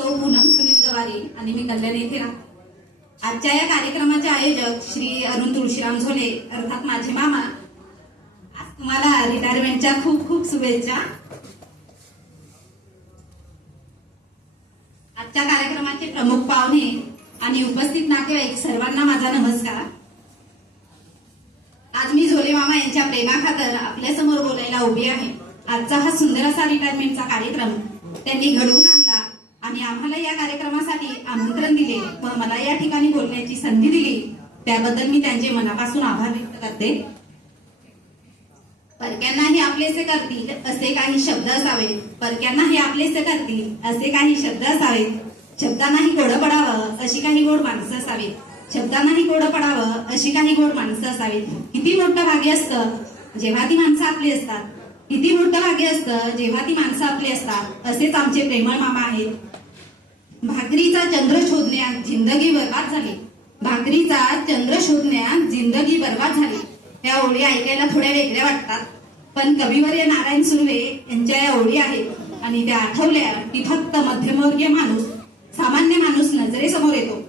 पूनम सुनील गवारी आणि मी कल्याणी येथे राहते. आजच्या या कार्यक्रमाचे आयोजक श्री अरुण तुळशीराम झोले अर्थात माझे मामा, आज तुम्हाला रिटायरमेंटच्या खूप खूप शुभेच्छा. आजच्या कार्यक्रमाचे प्रमुख पाहुणे आणि उपस्थित नातेवाईक सर्वांना माझा नमस्कार. आज मी झोले मामा यांच्या प्रेमाखातर आपल्या समोर बोलायला उभी आहे. आजचा हा सुंदर असा रिटायरमेंटचा कार्यक्रम त्यांनी घडवून आणला आणि आम्हाला या कार्यक्रमासाठी आमंत्रण दिले व मला या ठिकाणी बोलण्याची संधी दिली, त्याबद्दल मी त्यांचे मनापासून आभार व्यक्त करते. परक्यांनाही आपलेसे करतील असे काही शब्द असावेत, परक्यांनाही आपलेसे करतील असे काही शब्द असावेत, शब्दांनाही कोडं पडावं अशी काही गोड माणसं असावीत, शब्दांनाही कोडं पडावं अशी काही गोड माणसं असावीत. किती मोठं भाग्य असतं जेव्हा ती माणसं आपली असतात, किती मोठं भाग्य असतं जेव्हा ती माणसं आपली असतात. असेच आमचे प्रेमळ मामा आहेत. भाकरीचा चंद्र शोधण्यात जिंदगी बर्बाद झाली, भाकरीचा चंद्र शोधण्यात जिंदगी बर्बाद झाली. या ओळी ऐकायला थोड्या वेगळ्या वाटतात, पण कविवर्य नारायण सुर्वे यांच्या या ओळी आहेत आणि त्या आठवल्या की फक्त मध्यमवर्गीय माणूस, सामान्य माणूस नजरेसमोर येतो.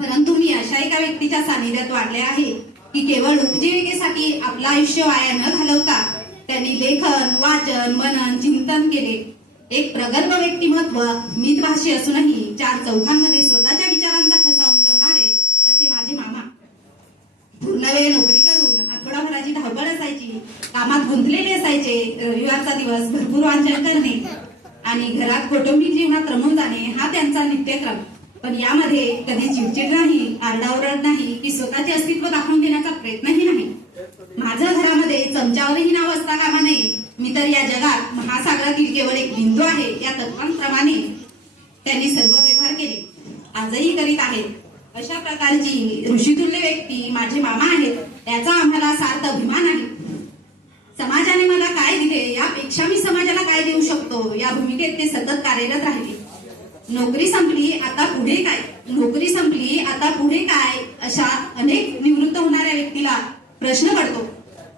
परंतु मी अशा एका व्यक्तीच्या सानिध्यात वाढले आहे की केवळ उपजीविकेसाठी आपलं आयुष्य वाया न घालवता त्यांनी लेखन, वाचन, मनन, चिंतन केले. एक प्रगल्भ व्यक्तिमत्व, मितभाषी असूनही चार चौघांमध्ये स्वतःच्या विचारांचा ठसा उमटवणारे असे माझे मामा. पूर्ण वेळ नोकरी करून आठवडाभराची धावपळ असायची, कामात गुंतलेले असायचे. रविवारचा दिवस भरपूर वाचन करणे आणि घरात कौटुंबिक जीवनात रमून जाणे हा त्यांचा नित्यक्रम. पण यामध्ये कधी चिडचिड नाही, आरडाओरड नाही की स्वतःचे अस्तित्व दाखवून देण्याचा प्रयत्नही नाही. माझ्या घरामध्ये चमच्यावरही नाव असता कामा नये. मी तर या जगात महासागरातील केवळ एक बिंदू आहे या तत्वांप्रमाणे त्यांनी सर्व व्यवहार केले, आजही करीत आहेत. अशा प्रकारची ऋषितुल्य व्यक्ती माझे मामा आहेत, याचा आम्हाला सार्थ अभिमान आहे. समाजाने मला काय दिले यापेक्षा मी समाजाला काय देऊ शकतो या भूमिकेत ते सतत कार्यरत राहिले. नोकरी संपली आता पुढे काय, नोकरी संपली आता पुढे काय अशा अनेक निवृत्त होणाऱ्या व्यक्तीला प्रश्न पडतो,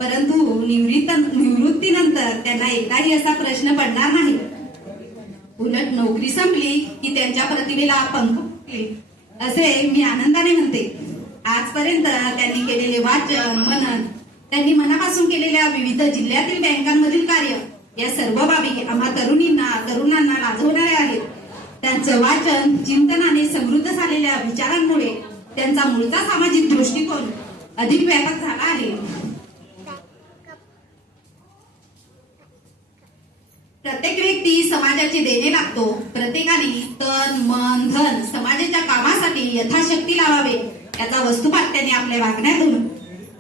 परंतु निवृत्तीनंतर त्यांना एकदाही असा प्रश्न पडणार नाही. उलट नोकरी संपली की त्यांच्या प्रतिभेला पंख फुटतील असे मी आनंदाने म्हणते. आजपर्यंत त्यांनी केलेले वाचन, मनन, त्यांनी मनापासून केलेल्या विविध जिल्ह्यातील बँकांमधील कार्य या सर्व बाबी आम्हा तरुणांना लाजवणाऱ्या आहेत. त्यांचं वाचन, चिंतनाने समृद्ध झालेल्या विचारांमुळे त्यांचा मूळचा सामाजिक दृष्टिकोन अधिक व्यापक झाला आहे. प्रत्येक व्यक्ती समाजाचे देणे लागतो. प्रत्येकाने तन, मन, धन समाजाच्या कामासाठी यथाशक्ती लावावे याचा वस्तुपाठ त्यांनी आपल्या वागण्यातून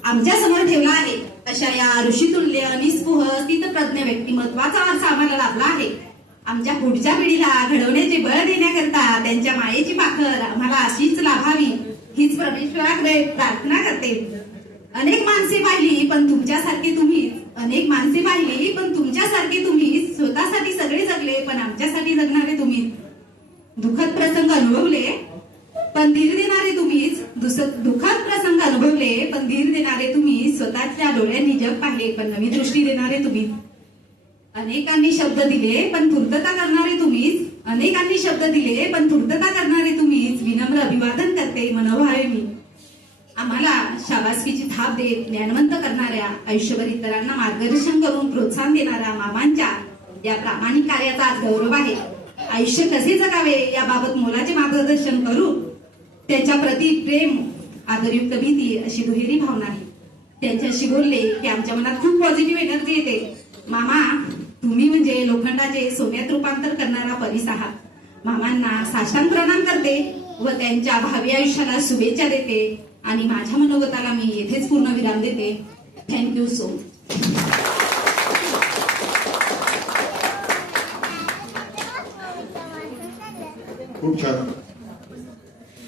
आमच्या समोर ठेवला आहे. अशा या ऋषितुल्य, निस्पृह, स्थितप्रज्ञ व्यक्तिमत्वाचा अर्थ आम्हाला लाभला आहे. आमच्या पुढच्या पिढीला घडवण्याचे बळ देण्याकरता त्यांच्या मायेची पाखर आम्हाला अशीच लाभावी हीच परमेश्वराकडे प्रार्थना करते. अनेक माणसे पाहिली पण तुमच्यासारखी तुम्हीच, अनेक माणसे पाहिली पण तुमच्यासारखे तुम्हीच, स्वतःसाठी सगळे जगले पण आमच्यासाठी जगणारे तुम्हीच, दुःखद प्रसंग अनुभवले पण धीर देणारे तुम्हीच, दुःखद प्रसंग अनुभवले पण धीर देणारे तुम्ही, स्वतःच्या डोळ्यांनी जग पाहिले पण नवी दृष्टी देणारे तुम्ही, अनेकांनी शब्द दिले पण पूर्तता करणारे तुम्हीच, अनेकांनी शब्द दिले पण पूर्तता करणारे तुम्हीच. विनम्र अभिवादन करते मनोभावे मी. आम्हाला शाबासकीची थाप देत ज्ञानवंत करणाऱ्या, आयुष्यभर इतरांना मार्गदर्शन करून प्रोत्साहन देणाऱ्या मामांच्या या प्रामाणिक कार्याचा आज गौरव आहे. आयुष्य कसे जगावे याबाबत मोलाचे मार्गदर्शन करू त्यांच्या प्रति प्रेम, आदरयुक्त भीती अशी दुहेरी भावना आहे. त्यांच्याशी बोलले की आमच्या मनात खूप पॉझिटिव्ह एनर्जी येते. मामा, तुम्ही म्हणजे लोखंडाचे सोन्यात रूपांतर करणारा परीस आहात. मामांना साष्टांग प्रणाम करते व त्यांच्या भावी आयुष्याला शुभेच्छा देते आणि माझ्या मनोगताला मी येथेच पूर्ण विराम देते. Thank you so much. खूप छान.